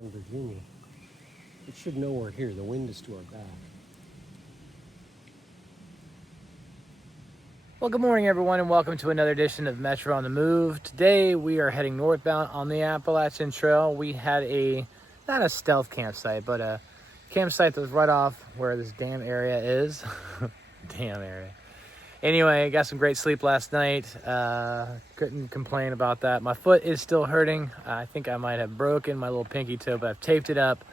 in Virginia. It should know we're here. The wind is to our back. Well, good morning, everyone, and welcome to another edition of Metro on the Move. Today, we are heading northbound on the Appalachian Trail. We had not a stealth campsite, but a campsite that was right off where this dam area is. Damn area. Anyway, got some great sleep last night. Couldn't complain about that. My foot is still hurting. I think I might have broken my little pinky toe, but I've taped it up,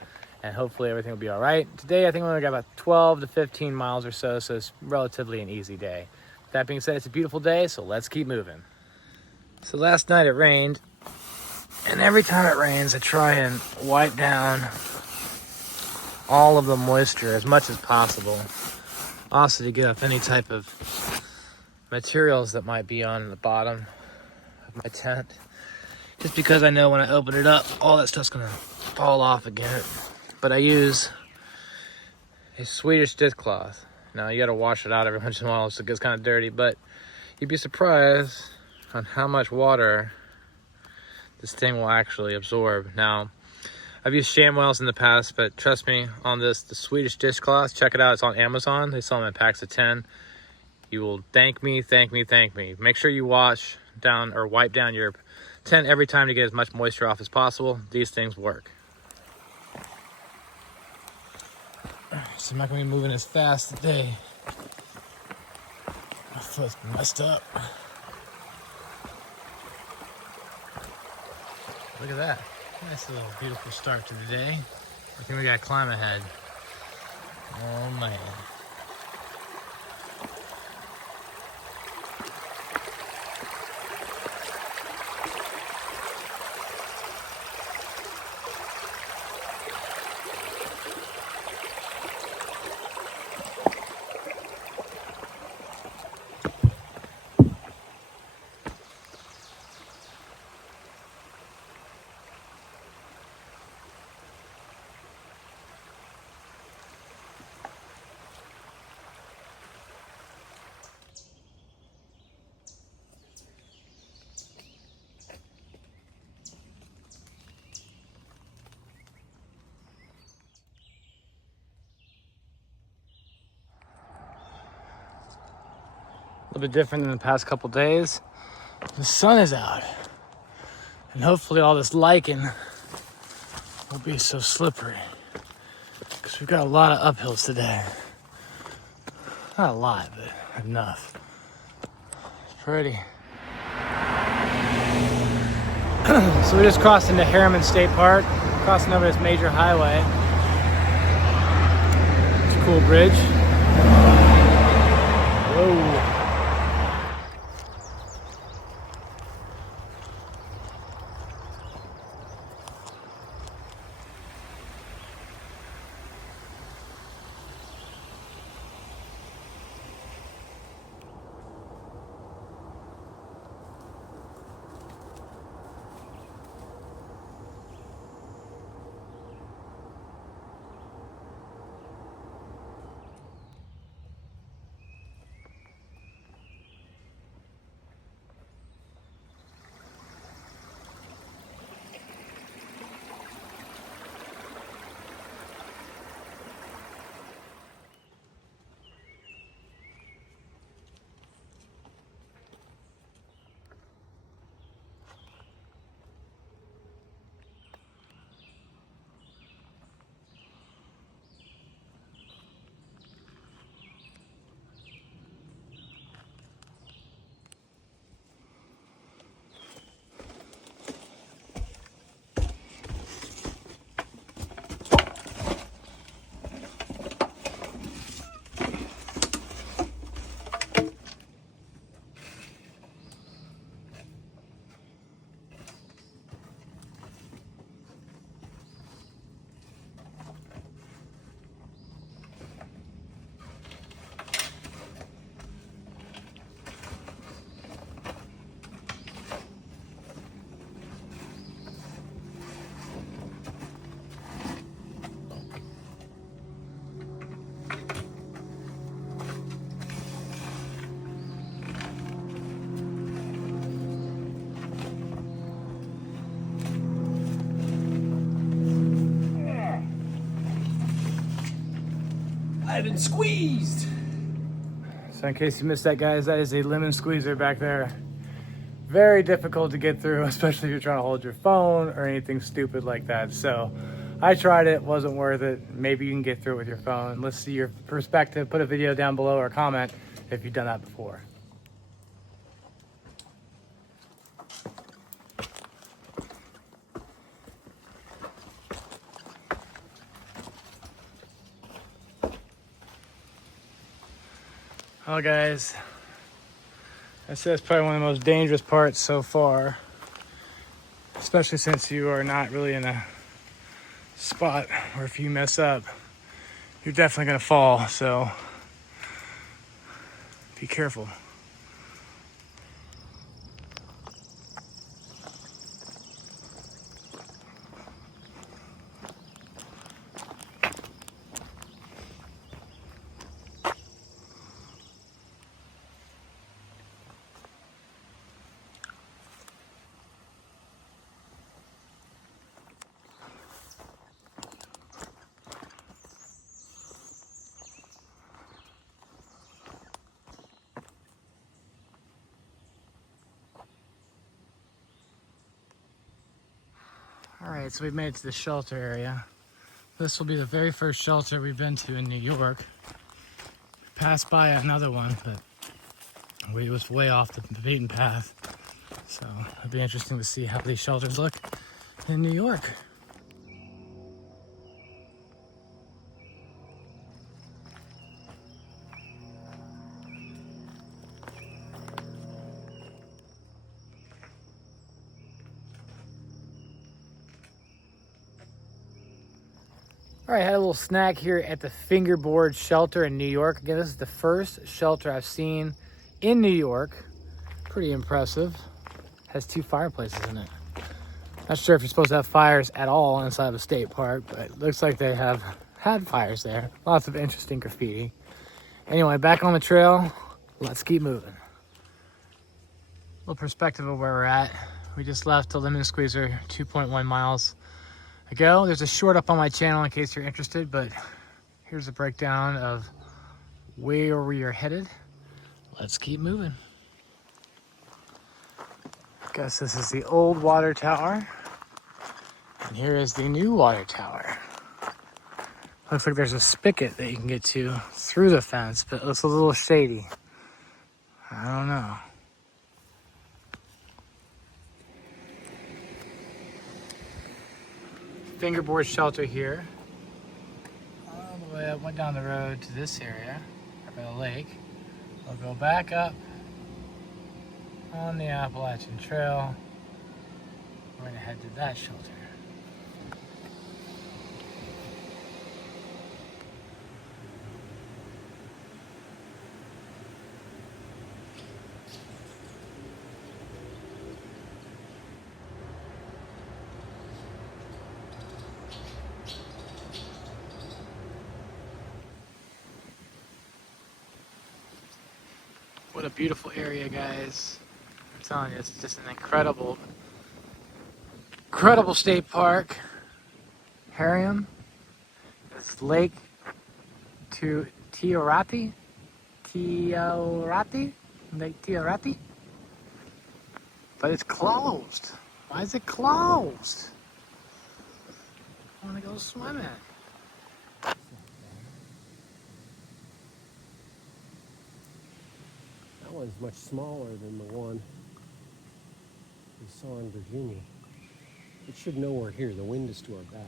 and hopefully everything will be all right. Today, I think we only got about 12 to 15 miles or so, so it's relatively an easy day. That being said, it's a beautiful day, so let's keep moving. So last night it rained, and every time it rains, I try and wipe down all of the moisture as much as possible. Also to get up any type of materials that might be on the bottom of my tent. Just because I know when I open it up, all that stuff's gonna fall off again. But I use a Swedish dishcloth. Now, you gotta wash it out every once in a while so it gets kind of dirty, but you'd be surprised on how much water this thing will actually absorb. Now, I've used ShamWows in the past, but trust me on this, the Swedish dishcloth, check it out, it's on Amazon. They sell them in packs of 10. You will thank me, thank me, thank me. Make sure you wash down or wipe down your tent every time to get as much moisture off as possible. These things work. So I'm not gonna be moving as fast today. My foot's messed up. Look at that. Nice little beautiful start to the day. I think we got climb ahead. Oh man. A little bit different than the past couple days. The sun is out, and hopefully all this lichen won't be so slippery, because we've got a lot of uphills today. Not a lot, but enough. It's pretty. So we just crossed into Harriman State Park, crossing over this major highway. It's a cool bridge. Whoa. I've been squeezed. So in case you missed that, guys, that is a lemon squeezer back there. Very difficult to get through, especially if you're trying to hold your phone or anything stupid like that. So I tried it, wasn't worth it. Maybe you can get through it with your phone. Let's see your perspective. Put a video down below or comment if you've done that before. Well, guys, I'd say it's probably one of the most dangerous parts so far, especially since you are not really in a spot where if you mess up, you're definitely gonna fall, so be careful. All right, so we've made it to the shelter area. This will be the very first shelter we've been to in New York. Passed by another one, but we was way off the beaten path. So it'll be interesting to see how these shelters look in New York. All right, had a little snack here at the Fingerboard Shelter in New York. Again, this is the first shelter I've seen in New York. Pretty impressive. Has 2 fireplaces in it. Not sure if you're supposed to have fires at all inside of a state park, but it looks like they have had fires there. Lots of interesting graffiti. Anyway, back on the trail. Let's keep moving. A little perspective of where we're at. We just left the Lemon Squeezer 2.1 miles ago. There's a short up on my channel in case you're interested, but here's a breakdown of where we are headed. Let's keep moving. Guess this is the old water tower, and here is the new water tower. Looks like there's a spigot that you can get to through the fence, but it looks a little shady. I don't know. Fingerboard shelter here. All the way up, went down the road to this area, up by the lake. We'll go back up on the Appalachian Trail. We're gonna head to that shelter. What a beautiful area, guys. I'm telling you, it's just an incredible state park. Harriman. It's Lake Tiorati? Lake Tiorati? But it's closed. Why is it closed? I want to go swimming. That one's much smaller than the one we saw in Virginia. It should know we're here. The wind is to our back.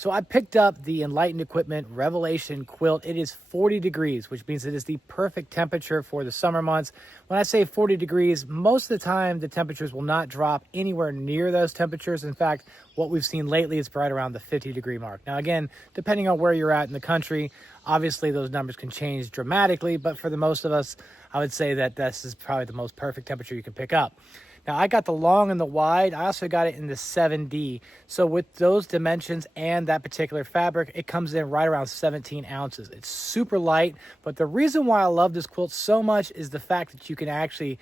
So I picked up the Enlightened Equipment Revelation quilt. It is 40 degrees, which means it is the perfect temperature for the summer months. When I say 40 degrees, most of the time the temperatures will not drop anywhere near those temperatures. In fact, what we've seen lately is right around the 50 degree mark. Now again, depending on where you're at in the country, obviously those numbers can change dramatically, but for the most of us, I would say that this is probably the most perfect temperature you can pick up. Now, I got the long and the wide. I also got it in the 7D. So with those dimensions and that particular fabric, it comes in right around 17 ounces. It's super light, but the reason why I love this quilt so much is the fact that you can actually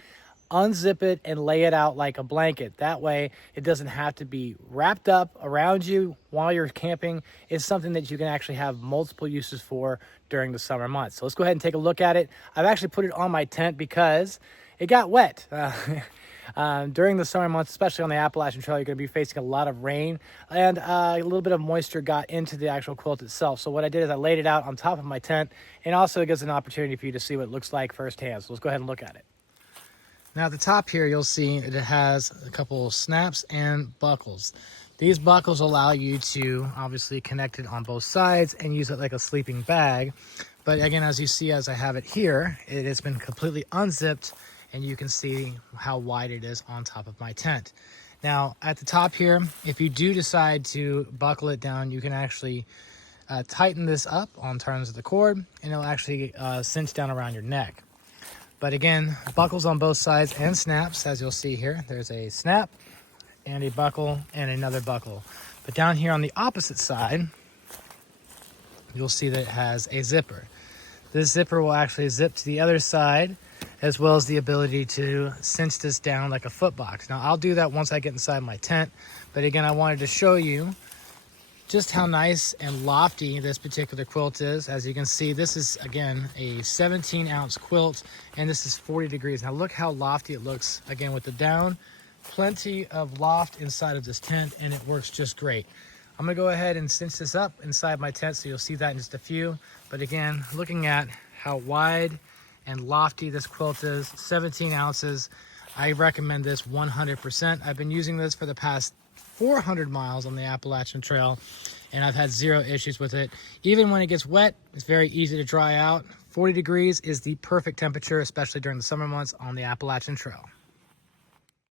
unzip it and lay it out like a blanket. That way, it doesn't have to be wrapped up around you while you're camping. It's something that you can actually have multiple uses for during the summer months. So let's go ahead and take a look at it. I've actually put it on my tent because it got wet. During the summer months, especially on the Appalachian Trail, you're going to be facing a lot of rain, and a little bit of moisture got into the actual quilt itself. So what I did is I laid it out on top of my tent, and also it gives an opportunity for you to see what it looks like firsthand. So let's go ahead and look at it. Now at the top here, you'll see that it has a couple snaps and buckles. These buckles allow you to obviously connect it on both sides and use it like a sleeping bag. But again, as you see, as I have it here, it has been completely unzipped, and you can see how wide it is on top of my tent. Now at the top here, if you do decide to buckle it down, you can actually tighten this up on terms of the cord, and it'll actually cinch down around your neck. But again, buckles on both sides and snaps, as you'll see here. There's a snap and a buckle and another buckle. But down here on the opposite side, you'll see that it has a zipper. This zipper will actually zip to the other side, as well as the ability to cinch this down like a foot box. Now I'll do that once I get inside my tent, but again, I wanted to show you just how nice and lofty this particular quilt is. As you can see, this is again a 17-ounce quilt, and this is 40 degrees. Now look how lofty it looks again with the down. Plenty of loft inside of this tent, and it works just great. I'm gonna go ahead and cinch this up inside my tent, so you'll see that in just a few. But again, looking at how wide and lofty this quilt is, 17 ounces, I recommend this 100%. I've been using this for the past 400 miles on the Appalachian Trail, and I've had zero issues with it. Even when it gets wet, it's very easy to dry out. 40 degrees is the perfect temperature, especially during the summer months on the Appalachian Trail.